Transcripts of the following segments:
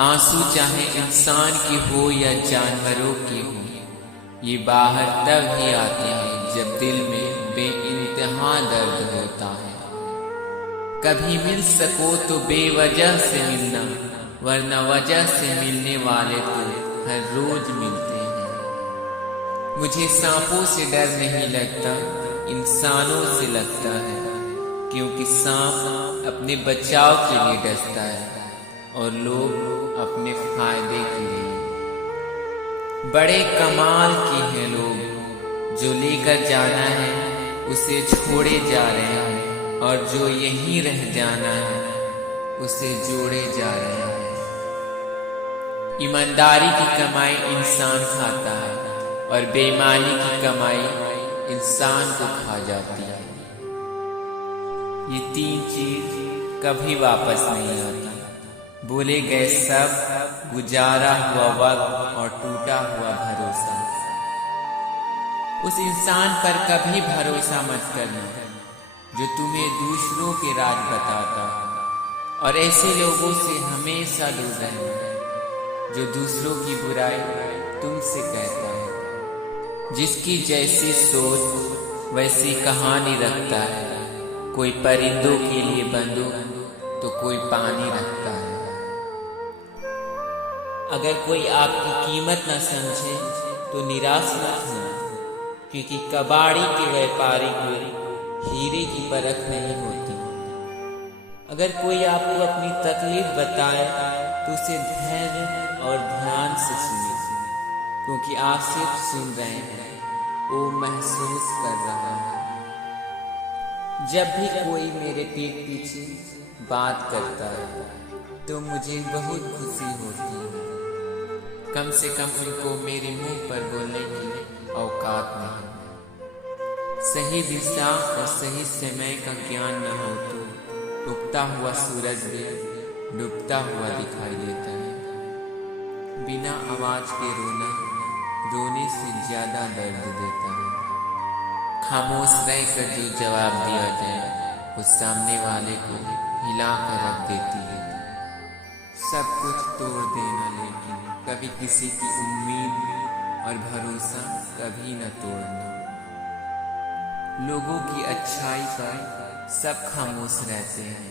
आंसू चाहे इंसान की हो या जानवरों की हो, ये बाहर तब ही आते हैं जब दिल में बेइंतहा दर्द होता है। कभी मिल सको तो बेवजह से मिलना, वरना वजह से मिलने वाले तो हर रोज मिलते हैं। मुझे सांपों से डर नहीं लगता, इंसानों से लगता है, क्योंकि सांप अपने बचाव के लिए डसता है और लोग अपने फायदे के लिए। बड़े कमाल के हैं लोग, जो लेकर जाना है उसे छोड़े जा रहे हैं, और जो यहीं रह जाना है उसे जोड़े जा रहे हैं। ईमानदारी की कमाई इंसान खाता है और बेईमानी की कमाई इंसान को खा जाती है। ये तीन चीज कभी वापस नहीं आती। बोले गए सब, गुजारा हुआ वक्त और टूटा हुआ भरोसा। उस इंसान पर कभी भरोसा मत करना जो तुम्हें दूसरों के राज बताता है, और ऐसे लोगों से हमेशा दूर रहना जो दूसरों की बुराई तुमसे कहता है। जिसकी जैसी सोच वैसी कहानी रखता है, कोई परिंदों के लिए बंदूक तो कोई पानी रखता है। अगर कोई आपकी कीमत न समझे तो निराश मत होना, क्योंकि कबाड़ी के व्यापारी को हीरे की परख नहीं होती। अगर कोई आपको अपनी तकलीफ बताए तो उसे धैर्य और ध्यान से सुने, क्योंकि आप सिर्फ सुन रहे हैं, वो महसूस कर रहा है। जब भी कोई मेरे पीठ पीछे बात करता है तो मुझे बहुत खुशी होती है। कम से कम उनको मेरे मुंह पर बोलने की औकात नहीं। सही दिशा और सही समय का ज्ञान न हो तो उगता हुआ सूरज भी डूबता हुआ दिखाई देता है। बिना आवाज के रोना रोने से ज्यादा दर्द देता है। खामोश रहकर जो जवाब दिया जाए वो सामने वाले को हिला कर रख देती है। सब कुछ तोड़ देना, लेकिन कभी किसी की उम्मीद और भरोसा कभी न तोड़ना। लोगों की अच्छाई पर सब खामोश रहते हैं,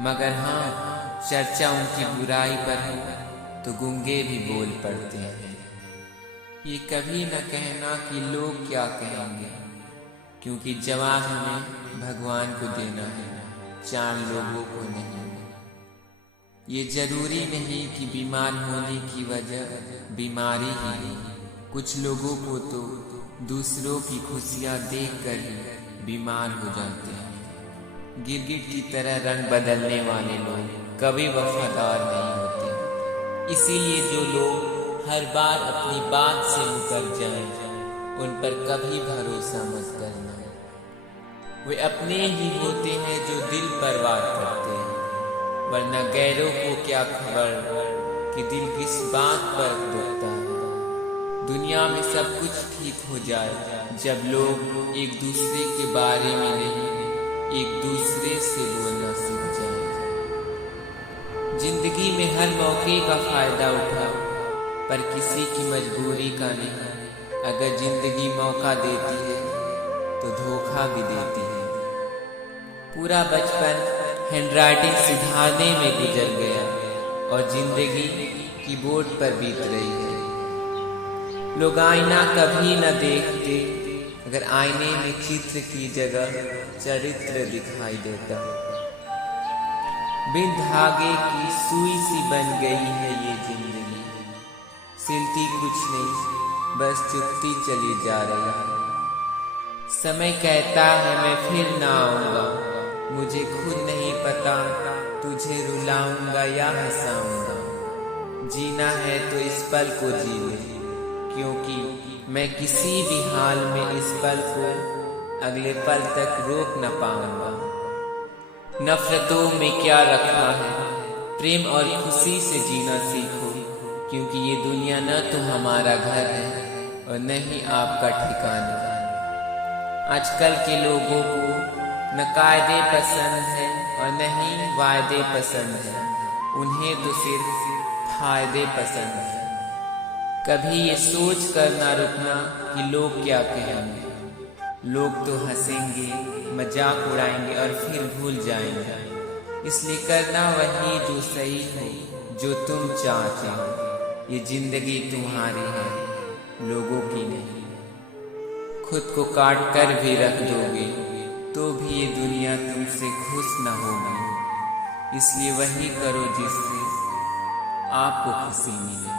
मगर हाँ, चर्चा उनकी बुराई पर हो तो गूंगे भी बोल पड़ते हैं। ये कभी न कहना कि लोग क्या कहेंगे, क्योंकि जवाब हमें भगवान को देना है, 4 लोगों को नहीं। ये जरूरी नहीं कि बीमार होने की वजह बीमारी ही है। कुछ लोगों को तो दूसरों की खुशियां देखकर ही बीमार हो जाते हैं। गिरगिट की तरह रंग बदलने वाले लोग कभी वफादार नहीं होते। इसीलिए जो लोग हर बार अपनी बात से मुकर जाएं, उन पर कभी भरोसा मत करना। वे अपने ही होते हैं जो दिल पर वार करते हैं, वरना गैरों को क्या खबर कि दिल किस बात पर दुखता है। दुनिया में सब कुछ ठीक हो जाए जब लोग एक दूसरे के बारे में नहीं, एक दूसरे से बोलना सीख जाए। जिंदगी में हर मौके का फायदा उठाओ, पर किसी की मजबूरी का नहीं। अगर जिंदगी मौका देती है तो धोखा भी देती है। पूरा बचपन हैंडराइटिंग सुधारने में गुजर गया और जिंदगी कीबोर्ड पर बीत रही है। लोग आईना कभी न देखते, अगर आईने में चित्र की जगह चरित्र दिखाई देता। बिन धागे की सुई सी बन गई है ये जिंदगी, सिलती कुछ नहीं, बस चुपती चली जा रही है। समय कहता है मैं फिर ना आऊंगा, मुझे खुद नहीं पता तुझे रुलाऊंगा या हंसाऊंगा। जीना है तो इस पल को जी ले, क्योंकि मैं किसी भी हाल में इस पल को अगले पल तक रोक न पाऊंगा। नफरतों में क्या रखा है, प्रेम और खुशी से जीना सीखो, क्योंकि ये दुनिया न तो हमारा घर है और न ही आपका ठिकाना। आजकल के लोगों को न कायदे पसंद है और न ही वायदे पसंद है। उन्हें तो सिर्फ फायदे पसंद है। कभी ये सोच कर ना रुकना कि लोग क्या कहेंगे। लोग तो हंसेंगे, मजाक उड़ाएंगे और फिर भूल जाएंगे। इसलिए करना वही जो सही हो, जो तुम चाहते हो। ये जिंदगी तुम्हारी है, लोगों की नहीं। खुद को काट कर भी रख दोगे तो भी ये दुनिया तुमसे खुश न होगी। इसलिए वही करो जिससे आपको खुशी मिले।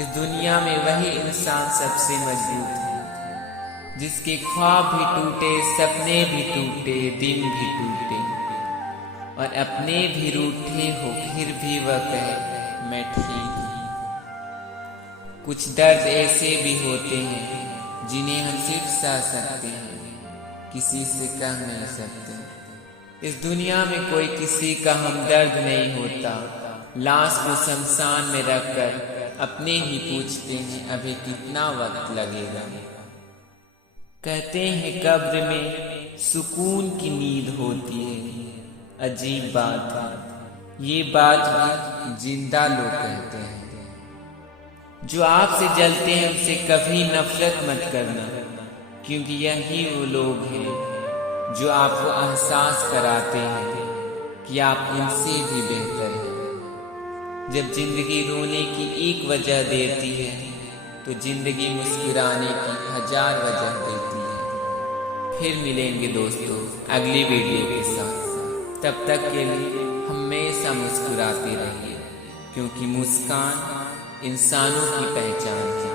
इस दुनिया में वही इंसान सबसे मजबूत है जिसके ख्वाब भी टूटे, सपने भी टूटे, दिन भी टूटे और अपने भी रूठे हो फिर भी वह कहे मैं ठीक हूँ। कुछ दर्द ऐसे भी होते हैं जिन्हें हम सिर्फ सह सकते हैं, किसी से कह नहीं सकते। इस दुनिया में कोई किसी का हमदर्द नहीं होता। लाश को शमशान में रखकर अपने ही पूछते हैं अभी कितना वक्त लगेगा। कहते हैं कब्र में सुकून की नींद होती है। अजीब बात है, ये बात भी जिंदा लोग कहते हैं। जो आपसे जलते हैं उनसे कभी नफरत मत करना, क्योंकि यही वो लोग हैं जो आपको एहसास कराते हैं कि आप उनसे भी बेहतर हैं। जब जिंदगी रोने की एक वजह देती है तो जिंदगी मुस्कुराने की 1000 वजह देती है। फिर मिलेंगे दोस्तों अगली वीडियो के साथ। तब तक के लिए हमेशा मुस्कुराते रहिए, क्योंकि मुस्कान इंसानों की पहचान है।